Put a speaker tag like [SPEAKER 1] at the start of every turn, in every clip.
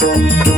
[SPEAKER 1] Müzik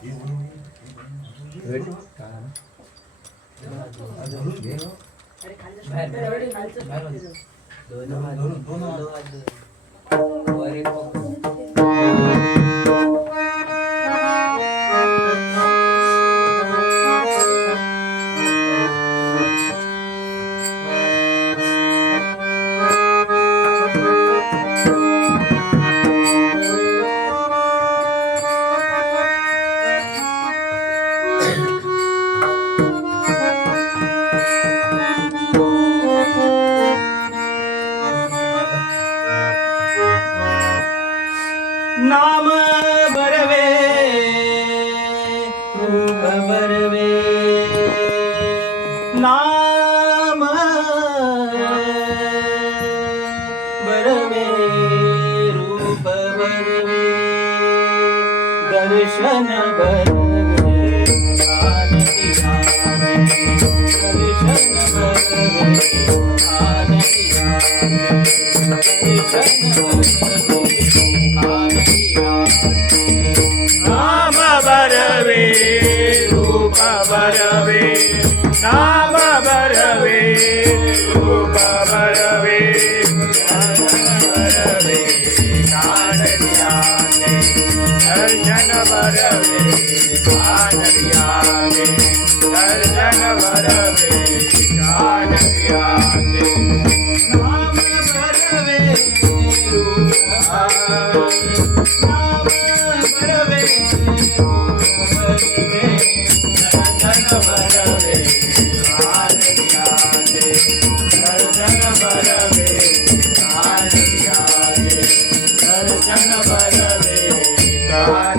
[SPEAKER 2] दोन दोन
[SPEAKER 1] darshan bhar
[SPEAKER 3] Baba, baba, baba, baba, baba, baba, baba, baba, baba, baba, baba, baba, baba, baba, baba, baba, baba,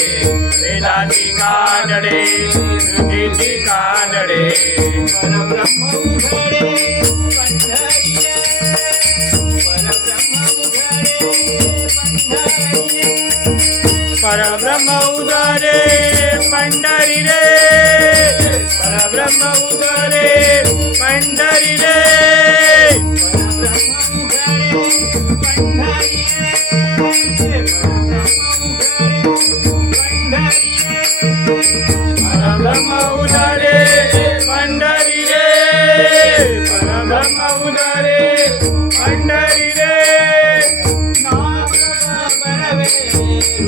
[SPEAKER 3] Vedanti Kanade ऋतीची Kanade परब्रह्म उघडे पंढरीये परब्रह्म उघडे पंढरीये परब्रह्म उघडे पंढरी रे परब्रह्म उघडे पंढरी रे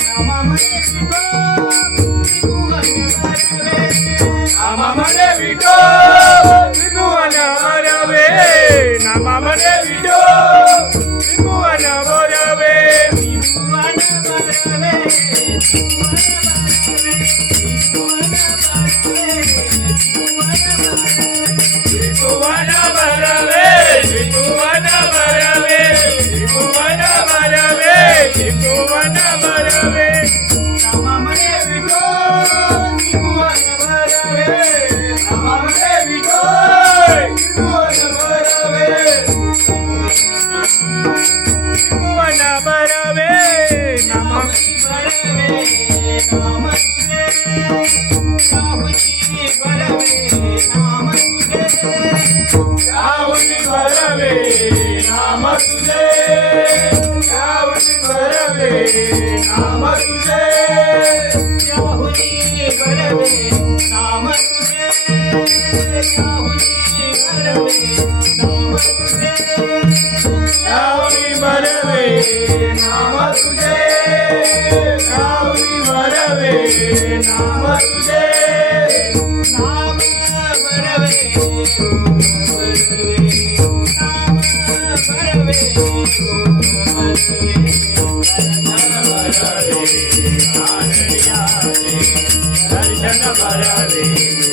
[SPEAKER 1] আমার
[SPEAKER 3] भरवे नाम
[SPEAKER 1] तुझे करुन
[SPEAKER 3] भरवे मर वे नाम
[SPEAKER 1] नाम
[SPEAKER 3] दर्शन